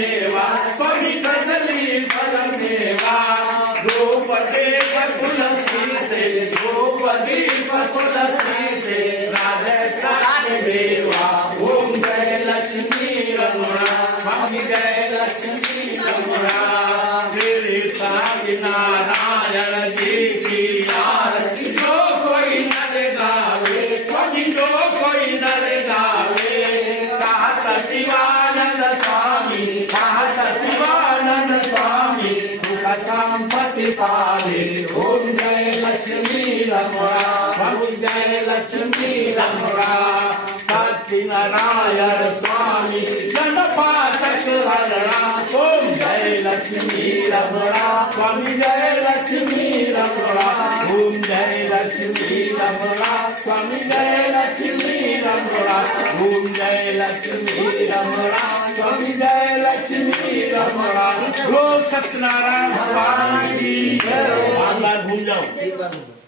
देवा स्वामी कसली फल देवा द्रौपदी तुलसी से द्रौपदी तुलसी से राधे देवा ओम जय लक्ष्मी रमणा स्वामी जय लक्ष्मी रमणा श्री स्वामी नारायण जी की आरती जो कोई नर गावे स्वामी जो कोई नर गावे कहत शिवानंद स्वामी कहत शिवानंद स्वामी सुख संपत्ति पावे ओम जय लक्ष्मी रमणा ओम जय लक्ष्मी रमणा सत्यनारायण स्वामी गणपाशक हरणा ओम जय लक्ष्मी रमणा स्वामी जय लक्ष्मी रमणा ओम जय लक्ष्मी रमणा स्वामी जय लक्ष्मी रमणा ओम जय लक्ष्मी रमणा स्वामी जय लक्ष्मी रमणा रो सत्यनारायण भगवान की जय। घूम जाओ।